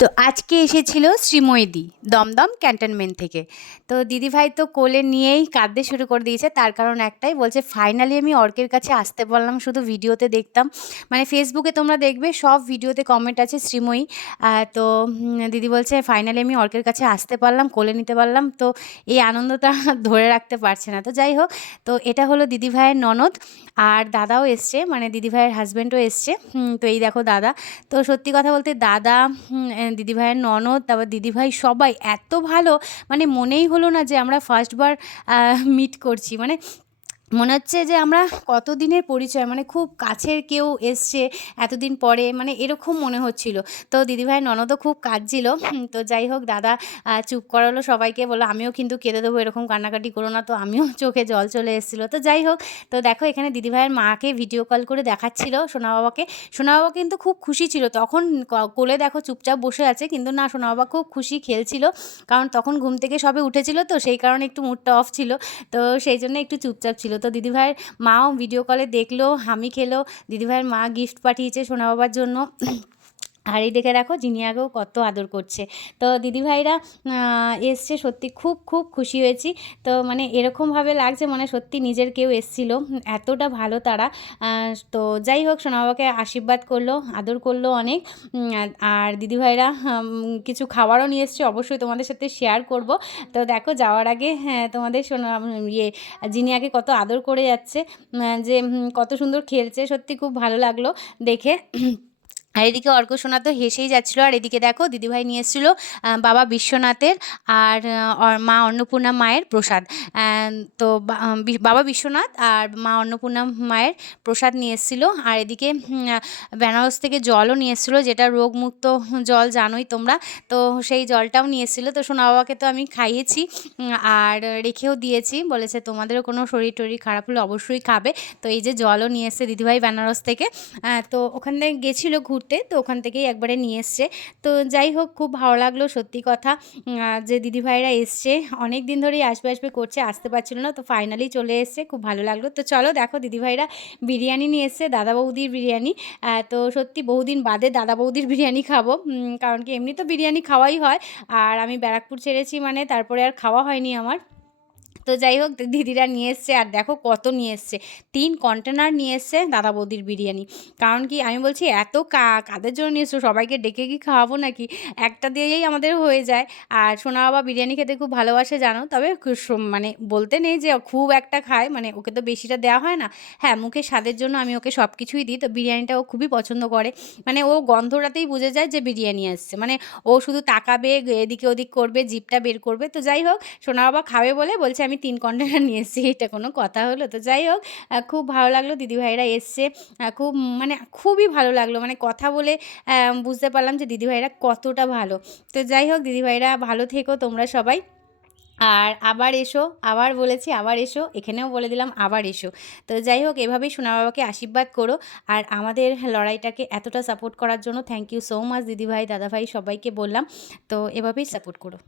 তো আজকে এসেছিল শ্রীময়ী দমদম ক্যান্টনমেন্ট থেকে। তো দিদিভাই তো কোলে নিয়েই কাঁদতে শুরু করে দিয়েছে। তার কারণ একটাই, বলছে ফাইনালি আমি অর্কের কাছে আসতে পারলাম। শুধু ভিডিওতে দেখতাম, মানে ফেসবুকে তোমরা দেখবে সব ভিডিওতে কমেন্ট আছে শ্রীময়ী। তো দিদি বলছে ফাইনালি আমি অর্কের কাছে আসতে পারলাম, কোলে নিতে পারলাম। তো এই আনন্দটা ধরে রাখতে পারছে না। তো যাই হোক, তো এটা হলো দিদিভাইয়ের ননদ, আর দাদাও এসছে, মানে দিদিভাইয়ের হাজব্যান্ডও এসছে। তো এই দেখো দাদা। তো সত্যি কথা বলতে দাদা, দিদিভাইয়ের ননদ, তারপর দিদিভাই সবাই এত ভালো, মানে মনেই হলো না যে আমরা ফার্স্টবার মিট করছি। মানে মনে হচ্ছে যে আমরা কতদিনের পরিচয়, মানে খুব কাছের কেউ এসছে এতদিন পরে, মানে এরকম মনে হচ্ছিল। তো দিদিভাইয়ের ননদও খুব কাঁদছিল। তো যাই হোক, দাদা চুপ করালো সবাইকে, বললো আমিও কিন্তু কেঁদে দেবো, এরকম কান্নাকাটি করো না। তো আমিও চোখে জল চলে এসেছিলো। তো যাই হোক, তো দেখো এখানে দিদিভাইয়ের মাকে ভিডিও কল করে দেখাচ্ছিল সোনা বাবাকে। সোনা বাবা কিন্তু খুব খুশি ছিল তখন, কোলে দেখো চুপচাপ বসে আছে, কিন্তু না, সোনা বাবা খুব খুশি, খেলছিল। কারণ তখন ঘুম থেকে সবে উঠেছিল, তো সেই কারণে একটু মুডটা অফ ছিল। তো সেই জন্য একটু চুপচাপ ছিল। তো দিদিভাইয়ের মাও ভিডিও কলে দেখলো, হামি খেলো। দিদিভাইয়ের মা গিফট পাঠিয়েছে সোনা বাবার জন্য। আর এই দেখে দেখো জিনিয়াকেও কত আদর করছে। তো দিদিভাইরা এসছে, সত্যি খুব খুব খুশি হয়েছি। তো মানে এরকমভাবে লাগছে মানে সত্যি নিজের কেউ এসেছিলো, এতটা ভালো তারা। তো যাই হোক, সোনা বাবাকে আশীর্বাদ করলো, আদর করলো অনেক। আর দিদিভাইরা কিছু খাবারও নিয়ে এসছে, অবশ্যই তোমাদের সাথে শেয়ার করব। তো দেখো যাওয়ার আগে হ্যাঁ, তোমাদের জিনিয়াকে কত আদর করে যাচ্ছে, যে কত সুন্দর খেলছে, সত্যি খুব ভালো লাগলো দেখে। আর এদিকে অর্ক সোনা তো হেসেই যাচ্ছিলো। আর এদিকে দেখো দিদিভাই নিয়ে এসেছিলো বাবা বিশ্বনাথের আর মা অন্নপূর্ণা মায়ের প্রসাদ। তো বাবা বিশ্বনাথ আর মা অন্নপূর্ণা মায়ের প্রসাদ নিয়ে এসেছিলো। আর এদিকে বেনারস থেকে জলও নিয়ে এসেছিলো, যেটা রোগমুক্ত জল জানোই তোমরা। তো সেই জলটাও নিয়ে এসেছিলো। তো সোনা বাবাকে তো আমি খাইয়েছি, আর রেখেও দিয়েছি, বলেছে তোমাদেরও কোনো শরীর টরীর খারাপ হলে অবশ্যই খাবে। তো এই যে জলও নিয়ে এসছে দিদিভাই বেনারস থেকে। তো ওখানে গেছিলো ঘুরতে, তো ওখান থেকেই একবারে নিয়ে এসছে। তো যাই হোক, খুব ভালো লাগলো সত্যি কথা, যে দিদিভাইরা এসছে, অনেক দিন ধরেই আসবে আসবে করছে, আসতে পারছিল না, তো ফাইনালি চলে এসছে, খুব ভালো লাগলো। তো চলো দেখো দিদিভাইরা বিরিয়ানি নিয়ে এসছে, দাদা বৌদির বিরিয়ানি। তো সত্যি বহুদিন বাদে দাদা বৌদির বিরিয়ানি খাবো, কারণ কি এমনি তো বিরিয়ানি খাওয়াই হয়, আর আমি ব্যারাকপুর ছেড়েছি মানে তারপরে আর খাওয়া হয়নি আমার। তো যাই হোক, দিদিরা নিয়ে এসছে, আর দেখো কত নিয়ে এসছে, 3 কন্টেনার নিয়ে এসছে দাদা বৌদির বিরিয়ানি। কারণ কি আমি বলছি এত কাদের জন্য নিয়ে এসছো, সবাইকে ডেকে কি খাওয়াবো নাকি, একটা দিয়েই আমাদের হয়ে যায়। আর সোনা বাবা বিরিয়ানি খেতে খুব ভালোবাসে জানো, তবে মানে বলতে নেই যে খুব একটা খায়, মানে ওকে তো বেশিটা দেওয়া হয় না। হ্যাঁ, মুখে স্বাদের জন্য আমি ওকে সব কিছুই দিই, তো বিরিয়ানিটা ও খুবই পছন্দ করে। মানে ও গন্ধটাতেই বুঝে যায় যে বিরিয়ানি আসছে, মানে ও শুধু তাকাবে, এদিকে ওদিক করবে, জিভটা বের করবে। তো যাই হোক, সোনা বাবা খাবে বলে বলছে আমি 3 কন্টেনার নিয়ে এসেছি, এটা কোনো কথা হলো? তো যাই হোক, খুব ভালো লাগলো দিদিভাইরা এসছে, খুব মানে খুবই ভালো লাগলো, মানে কথা বলে বুঝতে পারলাম যে দিদিভাইরা কতটা ভালো। তো যাই হোক, দিদিভাইরা ভালো থেকো তোমরা সবাই, আর আবার এসো, আবার বলেছি আবার এসো, এখানেও বলে দিলাম আবার এসো। তো যাই হোক, এভাবেই সোনা বাবাকে আশীর্বাদ করো, আর আমাদের লড়াইটাকে এতটা সাপোর্ট করার জন্য থ্যাংক ইউ সো মাচ দিদিভাই, দাদাভাই সবাইকে বললাম। তো এভাবেই সাপোর্ট করো।